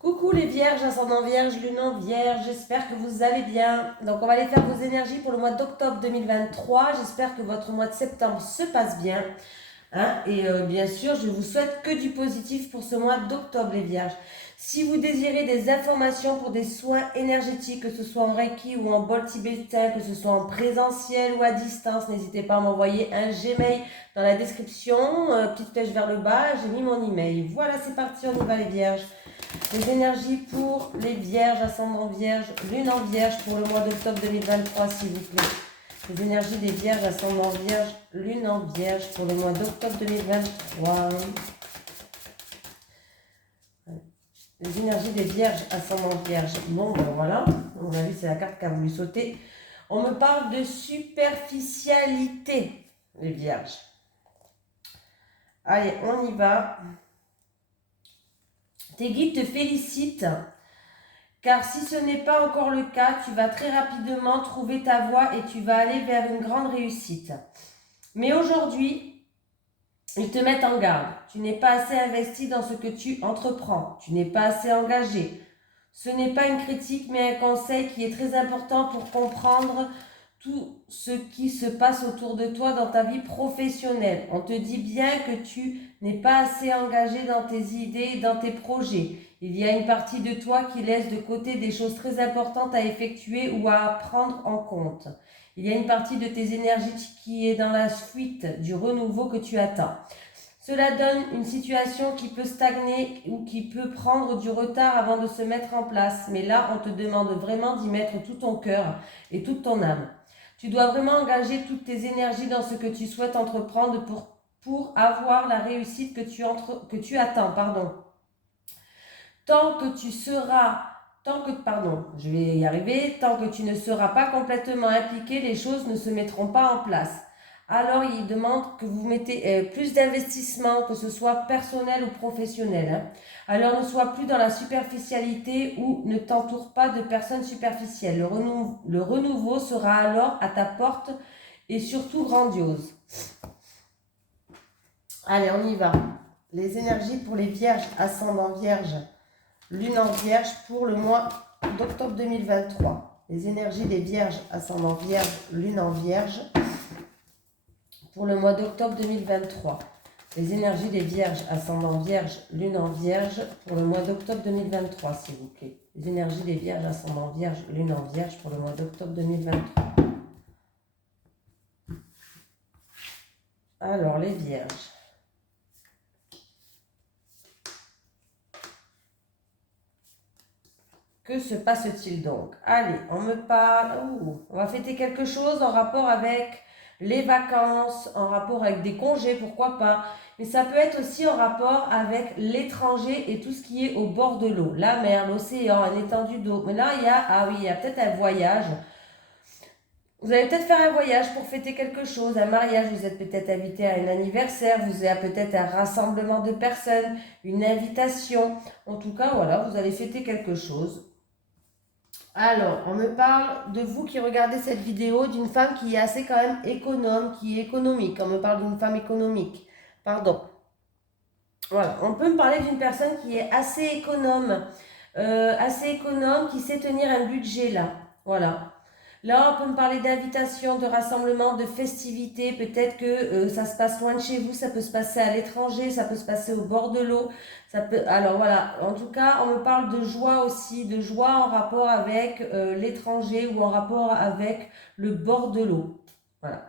Coucou les vierges, ascendant vierge, lune en vierge, j'espère que vous allez bien. Donc on va aller faire vos énergies pour le mois d'octobre 2023. J'espère que votre mois de septembre se passe bien. Bien sûr, je vous souhaite que du positif pour ce mois d'octobre les vierges. Si vous désirez des informations pour des soins énergétiques, que ce soit en Reiki ou en bol tibétain, que ce soit en présentiel ou à distance, n'hésitez pas à m'envoyer un Gmail dans la description, petite flèche vers le bas, j'ai mis mon email. Voilà, c'est parti, on y va les vierges. Les énergies pour les vierges, ascendant vierge, lune en vierge pour le mois d'octobre 2023, s'il vous plaît. Les énergies des vierges, ascendant vierge, lune en vierge pour le mois d'octobre 2023. Les énergies des vierges, ascendant vierge. Bon, ben voilà. On a vu, c'est la carte qui a voulu sauter. On me parle de superficialité, les vierges. Allez, on y va. Tes guides te félicitent. Car si ce n'est pas encore le cas, tu vas très rapidement trouver ta voie et tu vas aller vers une grande réussite. Mais aujourd'hui, ils te mettent en garde. Tu n'es pas assez investi dans ce que tu entreprends. Tu n'es pas assez engagé. Ce n'est pas une critique, mais un conseil qui est très important pour comprendre tout ce qui se passe autour de toi dans ta vie professionnelle. On te dit bien que tu n'es pas assez engagé dans tes idées et dans tes projets. Il y a une partie de toi qui laisse de côté des choses très importantes à effectuer ou à prendre en compte. Il y a une partie de tes énergies qui est dans la fuite du renouveau que tu attends. Cela donne une situation qui peut stagner ou qui peut prendre du retard avant de se mettre en place. Mais là, on te demande vraiment d'y mettre tout ton cœur et toute ton âme. Tu dois vraiment engager toutes tes énergies dans ce que tu souhaites entreprendre pour avoir la réussite que tu attends. Je vais y arriver, tant que tu ne seras pas complètement impliqué, les choses ne se mettront pas en place. Alors, il demande que vous mettez plus d'investissement, que ce soit personnel ou professionnel. Alors, ne sois plus dans la superficialité ou ne t'entoure pas de personnes superficielles. Le renouveau sera alors à ta porte et surtout grandiose. Allez, on y va. Les énergies pour les vierges, ascendant vierge, lune en vierge pour le mois d'octobre 2023. Les énergies des vierges, ascendant vierge, lune en vierge pour le mois d'octobre 2023. Les énergies des vierges, ascendant vierge, lune en vierge pour le mois d'octobre 2023, s'il vous plaît. Les énergies des vierges, ascendant vierge, lune en vierge pour le mois d'octobre 2023. Alors, les vierges. Que se passe-t-il donc? Allez, on me parle. On va fêter quelque chose en rapport avec les vacances, en rapport avec des congés, pourquoi pas. Mais ça peut être aussi en rapport avec l'étranger et tout ce qui est au bord de l'eau. La mer, l'océan, une étendue d'eau. Mais là, il y a peut-être un voyage. Vous allez peut-être faire un voyage pour fêter quelque chose, un mariage, vous êtes peut-être invité à un anniversaire, vous avez peut-être un rassemblement de personnes, une invitation. En tout cas, voilà, vous allez fêter quelque chose. Alors, on me parle de vous qui regardez cette vidéo, d'une femme qui est assez quand même économe, qui est économique. On me parle d'une femme économique. Pardon. Voilà, on peut me parler d'une personne qui est assez économe, qui sait tenir un budget là. Voilà. Là, on peut me parler d'invitation, de rassemblement, de festivités. Peut-être que ça se passe loin de chez vous, ça peut se passer à l'étranger, ça peut se passer au bord de l'eau. Alors voilà, en tout cas, on me parle de joie aussi, de joie en rapport avec l'étranger ou en rapport avec le bord de l'eau. Voilà.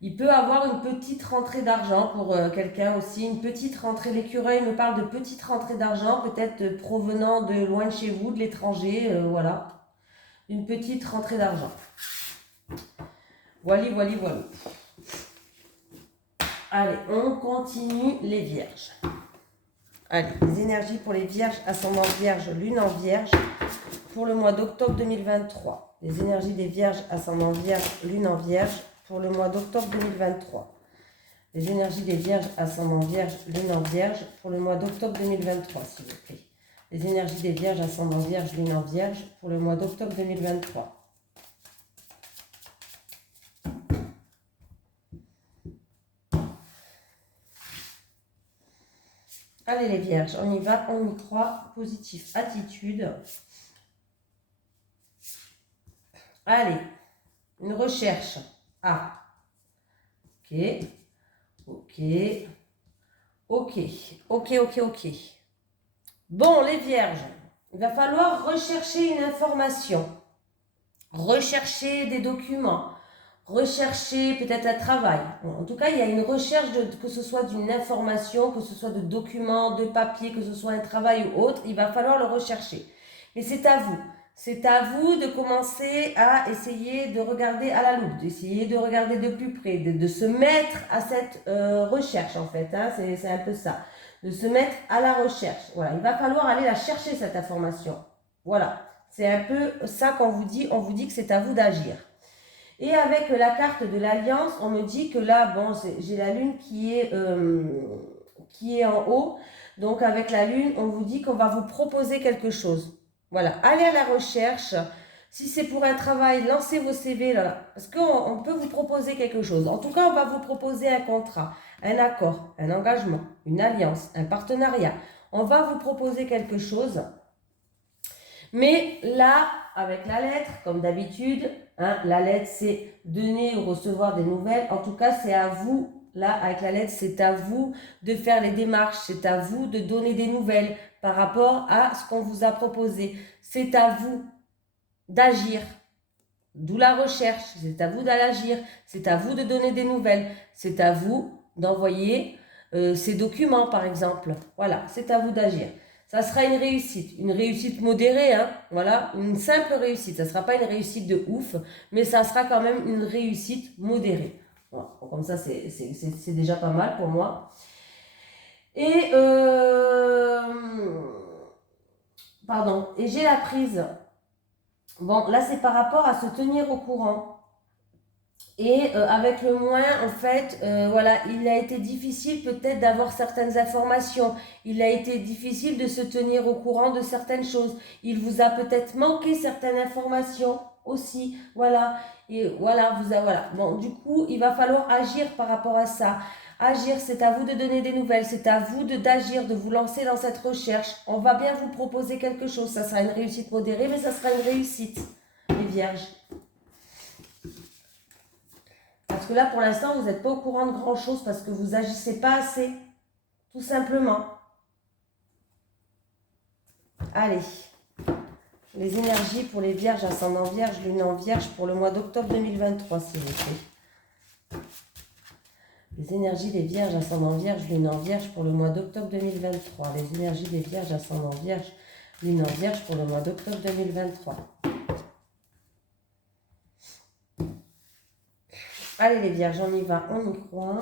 Il peut avoir une petite rentrée d'argent pour quelqu'un aussi, une petite rentrée. L'écureuil me parle de petite rentrée d'argent, peut-être provenant de loin de chez vous, de l'étranger, voilà. Une petite rentrée d'argent. Voilà, voilà, voilà. Allez, on continue les vierges. Allez, les énergies pour les vierges, ascendant vierge, lune en vierge, pour le mois d'octobre 2023. Les énergies des vierges, ascendant vierge, lune en vierge, pour le mois d'octobre 2023. Les énergies des vierges, ascendant vierge, lune en vierge, pour le mois d'octobre 2023, s'il vous plaît. Les énergies des vierges, ascendant vierge, lune en vierge, pour le mois d'octobre 2023. Allez les vierges, on y va, on y croit. Positif, attitude. Allez, une recherche. Ah, ok, ok, ok, ok, ok, ok. Bon, les vierges, il va falloir rechercher une information, rechercher des documents, rechercher peut-être un travail. En tout cas, il y a une recherche, que ce soit d'une information, que ce soit de documents, de papier, que ce soit un travail ou autre, il va falloir le rechercher. Mais c'est à vous. C'est à vous de commencer à essayer de regarder à la loupe, d'essayer de regarder de plus près, de se mettre à cette recherche en fait. Hein, c'est un peu ça. De se mettre à la recherche. Voilà, il va falloir aller la chercher cette information. Voilà, c'est un peu ça qu'on vous dit. On vous dit que c'est à vous d'agir. Et avec la carte de l'Alliance, on me dit que là, bon, j'ai la Lune qui est en haut. Donc avec la Lune, on vous dit qu'on va vous proposer quelque chose. Voilà, allez à la recherche. Si c'est pour un travail, lancez vos CV là, parce qu'on peut vous proposer quelque chose. En tout cas, on va vous proposer un contrat, un accord, un engagement, une alliance, un partenariat. On va vous proposer quelque chose. Mais là, avec la lettre, comme d'habitude, hein, la lettre, c'est donner ou recevoir des nouvelles. En tout cas, c'est à vous, là, avec la lettre, c'est à vous de faire les démarches. C'est à vous de donner des nouvelles par rapport à ce qu'on vous a proposé. C'est à vous d'agir. D'où la recherche. C'est à vous d'agir. C'est à vous de donner des nouvelles. C'est à vous d'envoyer ces documents, par exemple. Voilà, c'est à vous d'agir. Ça sera une réussite modérée, hein, voilà, une simple réussite. Ça ne sera pas une réussite de ouf, mais ça sera quand même une réussite modérée. Voilà. Comme ça, c'est déjà pas mal pour moi. Et, pardon, et j'ai la prise. Bon, là, c'est par rapport à se tenir au courant. Et avec le moins, en fait, voilà, il a été difficile peut-être d'avoir certaines informations. Il a été difficile de se tenir au courant de certaines choses. Il vous a peut-être manqué certaines informations aussi. Voilà. Et voilà, voilà. Bon, du coup, il va falloir agir par rapport à ça. Agir, c'est à vous de donner des nouvelles. C'est à vous d'agir, de vous lancer dans cette recherche. On va bien vous proposer quelque chose. Ça sera une réussite modérée, mais ça sera une réussite, les vierges. Parce que là, pour l'instant, vous n'êtes pas au courant de grand-chose parce que vous n'agissez pas assez. Tout simplement. Allez. Les énergies pour les vierges, ascendant vierge, lune en vierge pour le mois d'octobre 2023, s'il vous plaît. Les énergies des vierges, ascendant vierge, lune en vierge pour le mois d'octobre 2023. Les énergies des vierges, ascendant vierge, lune en vierge pour le mois d'octobre 2023. Allez les vierges, on y va, on y croit.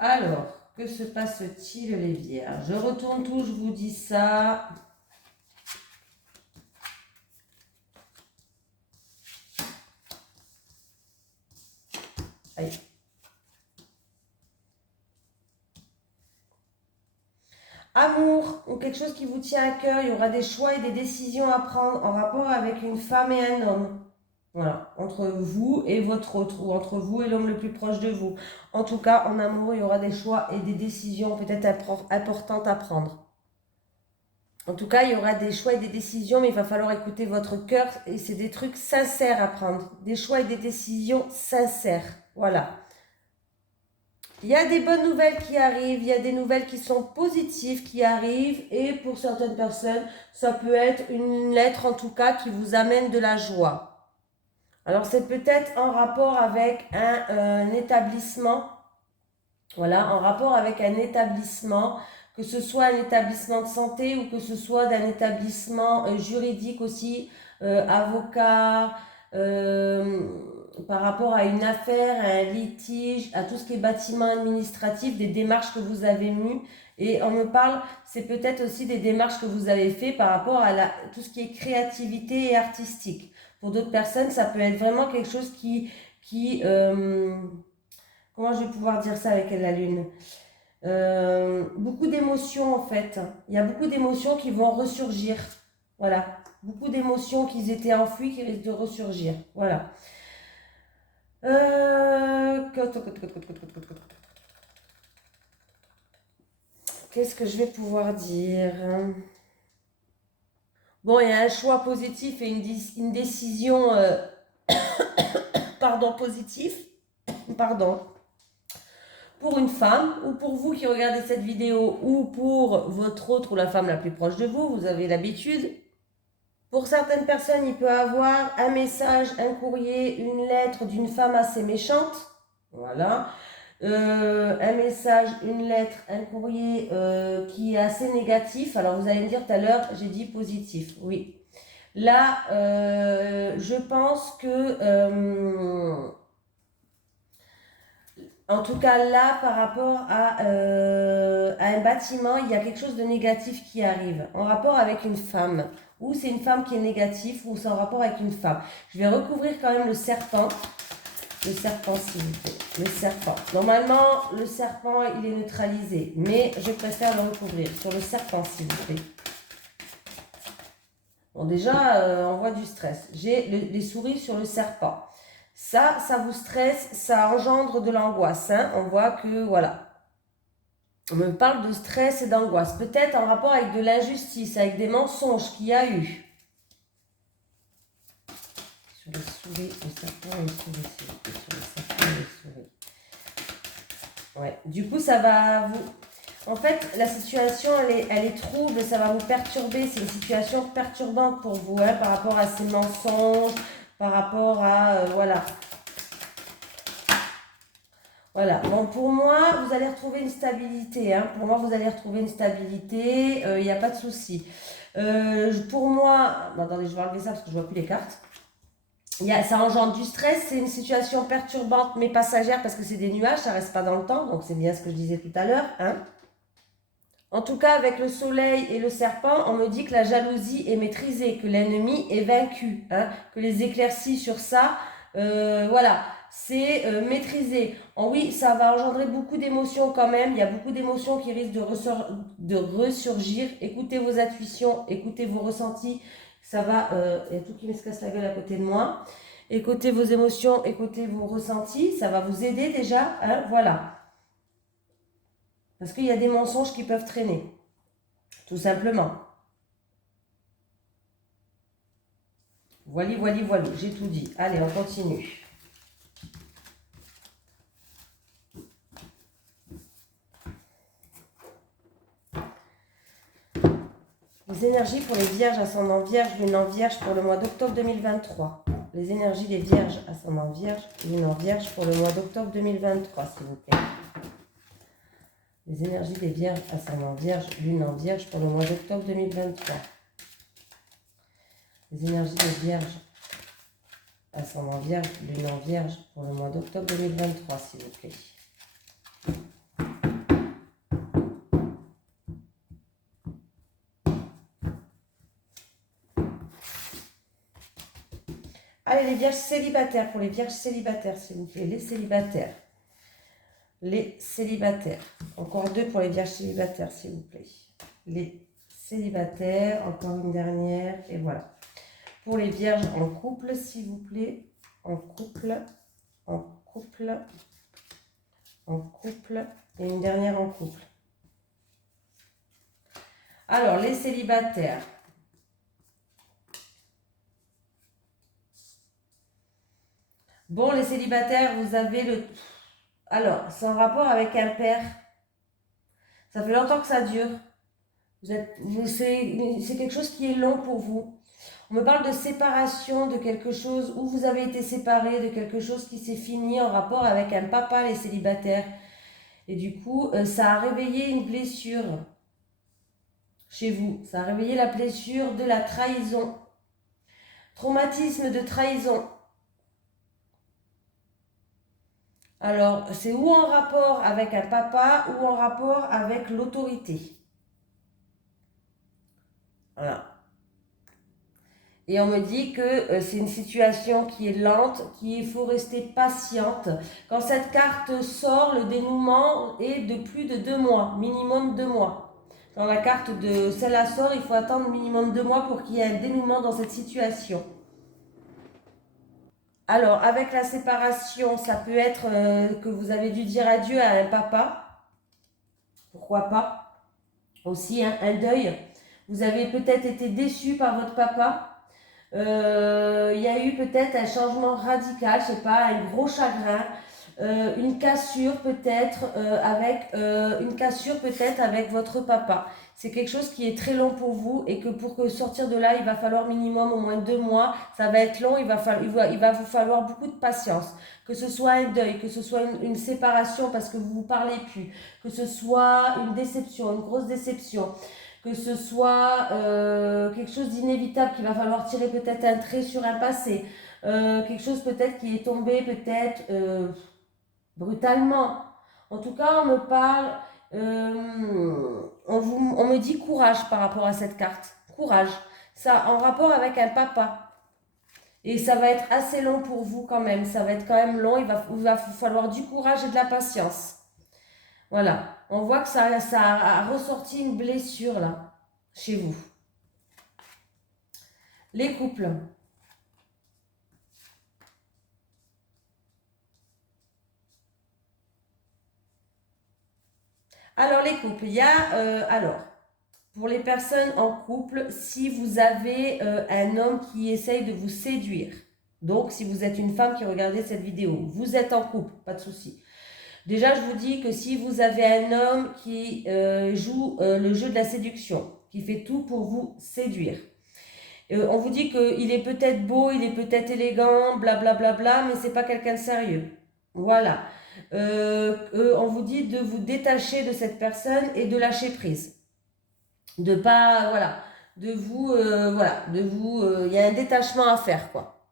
Alors, que se passe-t-il les vierges? Je retourne tout, je vous dis ça. Allez. Amour, ou quelque chose qui vous tient à cœur, il y aura des choix et des décisions à prendre en rapport avec une femme et un homme. Voilà, entre vous et votre autre, ou entre vous et l'homme le plus proche de vous. En tout cas, en amour, il y aura des choix et des décisions peut-être importantes à prendre. En tout cas, il y aura des choix et des décisions, mais il va falloir écouter votre cœur et c'est des trucs sincères à prendre. Des choix et des décisions sincères. Voilà. Il y a des bonnes nouvelles qui arrivent, il y a des nouvelles qui sont positives qui arrivent et pour certaines personnes, ça peut être une lettre en tout cas qui vous amène de la joie. Alors c'est peut-être en rapport avec un établissement, voilà, en rapport avec un établissement, que ce soit un établissement de santé ou que ce soit d'un établissement juridique aussi, avocat, par rapport à une affaire, à un litige, à tout ce qui est bâtiment administratif, des démarches que vous avez Et on me parle, c'est peut-être aussi des démarches que vous avez fait par rapport à tout ce qui est créativité et artistique. Pour d'autres personnes, ça peut être vraiment quelque chose comment je vais pouvoir dire ça avec la lune? Beaucoup d'émotions en fait. Il y a beaucoup d'émotions qui vont ressurgir. Voilà. Beaucoup d'émotions qui étaient enfouies qui risquent de ressurgir. Voilà. Qu'est-ce que je vais pouvoir dire? Bon, il y a un choix positif et une décision positif. Pardon. Pour une femme, ou pour vous qui regardez cette vidéo, ou pour votre autre ou la femme la plus proche de vous, vous avez l'habitude. Pour certaines personnes, il peut avoir un message, un courrier, une lettre d'une femme assez méchante. Voilà. Un message, une lettre, un courrier qui est assez négatif. Alors vous allez me dire tout à l'heure, j'ai dit positif. Oui. Là, je pense que... en tout cas, là, par rapport à un bâtiment, il y a quelque chose de négatif qui arrive en rapport avec une femme. Ou c'est une femme qui est négative, ou c'est en rapport avec une femme. Je vais recouvrir quand même le serpent. Le serpent, s'il vous plaît. Le serpent. Normalement, le serpent, il est neutralisé. Mais je préfère le recouvrir. Sur le serpent, s'il vous plaît. Bon, déjà, on voit du stress. J'ai les souris sur le serpent. Ça vous stresse, ça engendre de l'angoisse. Hein. On voit que, voilà. On me parle de stress et d'angoisse. Peut-être en rapport avec de l'injustice, avec des mensonges qu'il y a eu. Sur les souris, le serpent et les souris. Sur le serpent et les souris. Ouais. Du coup, ça va vous... En fait, la situation, elle est trouble, ça va vous perturber. C'est une situation perturbante pour vous, hein, par rapport à ces mensonges, par rapport à... voilà. Voilà. Bon, pour moi, vous allez retrouver une stabilité. Hein. Pour moi, vous allez retrouver une stabilité. Il n'y a pas de souci. Pour moi... Bon, attendez, je vais enlever ça parce que je ne vois plus les cartes. Ça engendre du stress. C'est une situation perturbante mais passagère parce que c'est des nuages. Ça ne reste pas dans le temps. Donc, c'est bien ce que je disais tout à l'heure. Hein. En tout cas, avec le soleil et le serpent, on me dit que la jalousie est maîtrisée, que l'ennemi est vaincu, hein, que les éclaircies sur ça, voilà, c'est maîtrisé. Oui, ça va engendrer beaucoup d'émotions quand même, il y a beaucoup d'émotions qui risquent de ressurgir. Écoutez vos intuitions, écoutez vos ressentis, ça va, il y a tout qui me se casse la gueule à côté de moi. Écoutez vos émotions, écoutez vos ressentis, ça va vous aider déjà, hein, voilà. Parce qu'il y a des mensonges qui peuvent traîner, tout simplement. Voilà, j'ai tout dit. Allez, on continue. Les énergies pour les vierges ascendant vierge, lune en vierge pour le mois d'octobre 2023. Les énergies des vierges ascendant vierge, lune en vierge pour le mois d'octobre 2023, s'il vous plaît. Les énergies des vierges ascendant vierge, lune en vierge pour le mois d'octobre 2023. Les énergies des vierges ascendant vierge, lune en vierge pour le mois d'octobre 2023, s'il vous plaît. Allez, les vierges célibataires, pour les vierges célibataires, s'il vous plaît, les célibataires. Les célibataires. Encore deux pour les vierges célibataires, s'il vous plaît. Les célibataires, encore une dernière, et voilà. Pour les vierges en couple, s'il vous plaît. En couple, en couple, en couple, et une dernière en couple. Alors, les célibataires. Bon, les célibataires, vous avez le... Alors, c'est en rapport avec un père. Ça fait longtemps que ça dure. C'est quelque chose qui est long pour vous. On me parle de séparation, de quelque chose où vous avez été séparés, de quelque chose qui s'est fini en rapport avec un papa, les célibataires. Et du coup, ça a réveillé une blessure chez vous. Ça a réveillé la blessure de la trahison. Traumatisme de trahison. Alors, c'est ou en rapport avec un papa ou en rapport avec l'autorité. Voilà. Et on me dit que c'est une situation qui est lente, qu'il faut rester patiente. Quand cette carte sort, le dénouement est de plus de 2 mois, minimum 2 mois. Quand la carte de celle-là sort, il faut attendre minimum 2 mois pour qu'il y ait un dénouement dans cette situation. Alors, avec la séparation, ça peut être que vous avez dû dire adieu à un papa. Pourquoi pas? Aussi, hein, un deuil. Vous avez peut-être été déçu par votre papa. Il y a eu peut-être un changement radical, je sais pas, un gros chagrin, une cassure peut-être avec votre papa. C'est quelque chose qui est très long pour vous et que pour sortir de là, il va falloir minimum au moins 2 mois. Ça va être long, il va vous falloir beaucoup de patience. Que ce soit un deuil, que ce soit une séparation parce que vous vous parlez plus, que ce soit une déception, une grosse déception, que ce soit quelque chose d'inévitable qu'il va falloir tirer peut-être un trait sur un passé, quelque chose peut-être qui est tombé peut-être brutalement. En tout cas, on me parle, on me dit courage par rapport à cette carte. Courage. Ça en rapport avec un papa. Et ça va être assez long pour vous quand même. Ça va être quand même long. Il va vous falloir du courage et de la patience. Voilà. On voit que ça a ressorti une blessure là, chez vous. Les couples. Alors les couples, il y a pour les personnes en couple, si vous avez un homme qui essaye de vous séduire, donc si vous êtes une femme qui regardez cette vidéo, vous êtes en couple, pas de souci. Déjà, je vous dis que si vous avez un homme qui joue le jeu de la séduction, qui fait tout pour vous séduire, on vous dit qu'il est peut-être beau, il est peut-être élégant, blablabla, bla bla bla, mais c'est pas quelqu'un de sérieux. Voilà. On vous dit de vous détacher de cette personne et de lâcher prise. De pas, voilà, il y a un détachement à faire, quoi.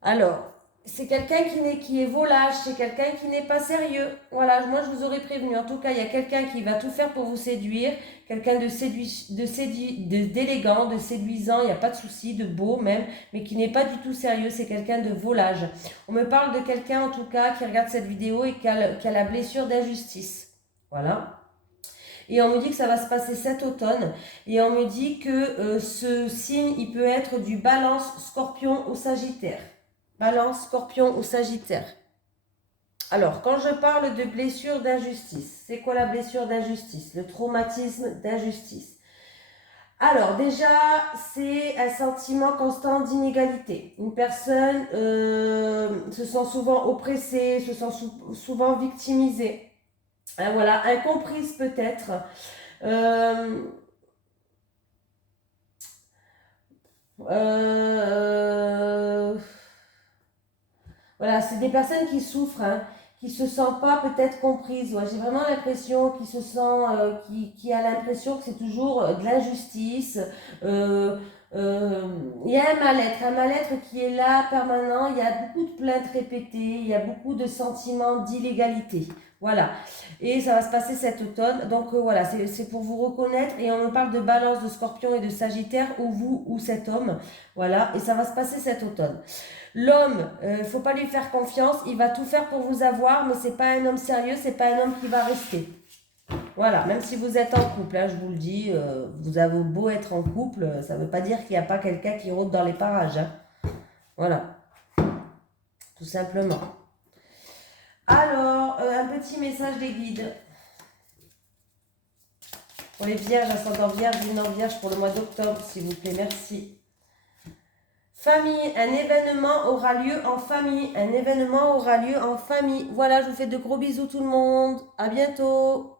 Alors, c'est quelqu'un qui est volage, c'est quelqu'un qui n'est pas sérieux. Voilà, moi je vous aurais prévenu. En tout cas, il y a quelqu'un qui va tout faire pour vous séduire, quelqu'un d'élégant, de séduisant, il n'y a pas de souci, de beau même, mais qui n'est pas du tout sérieux, c'est quelqu'un de volage. On me parle de quelqu'un en tout cas qui regarde cette vidéo et qui a la blessure d'injustice. Voilà. Et on me dit que ça va se passer cet automne. Et on me dit que ce signe, il peut être du Balance, Scorpion ou Sagittaire. Balance, Scorpion ou Sagittaire. Alors, quand je parle de blessure d'injustice, c'est quoi la blessure d'injustice? Le traumatisme d'injustice. Alors, déjà, c'est un sentiment constant d'inégalité. Une personne se sent souvent oppressée, se sent souvent victimisée. Voilà, incomprise peut-être. Euh, euh, voilà, c'est des personnes qui souffrent, hein, qui se sentent pas peut-être comprises. Ouais, j'ai vraiment l'impression qu'ils se sent, qui a l'impression que c'est toujours de l'injustice. Euh, euh, il y a un mal-être qui est là, permanent. Il y a beaucoup de plaintes répétées, il y a beaucoup de sentiments d'illégalité. Voilà. Et ça va se passer cet automne. Donc voilà, c'est pour vous reconnaître. Et on me parle de Balance, de Scorpion et de Sagittaire, ou vous, ou cet homme. Voilà. Et ça va se passer cet automne. L'homme, il ne faut pas lui faire confiance. Il va tout faire pour vous avoir, mais c'est pas un homme sérieux, c'est pas un homme qui va rester. Voilà, même si vous êtes en couple, hein, je vous le dis, vous avez beau être en couple, ça ne veut pas dire qu'il n'y a pas quelqu'un qui rôde dans les parages. Hein. Voilà, tout simplement. Alors, un petit message des guides. Pour les vierges, ascendant vierge, lunaire vierge pour le mois d'octobre, s'il vous plaît, merci. Famille, un événement aura lieu en famille. Un événement aura lieu en famille. Voilà, je vous fais de gros bisous tout le monde. À bientôt.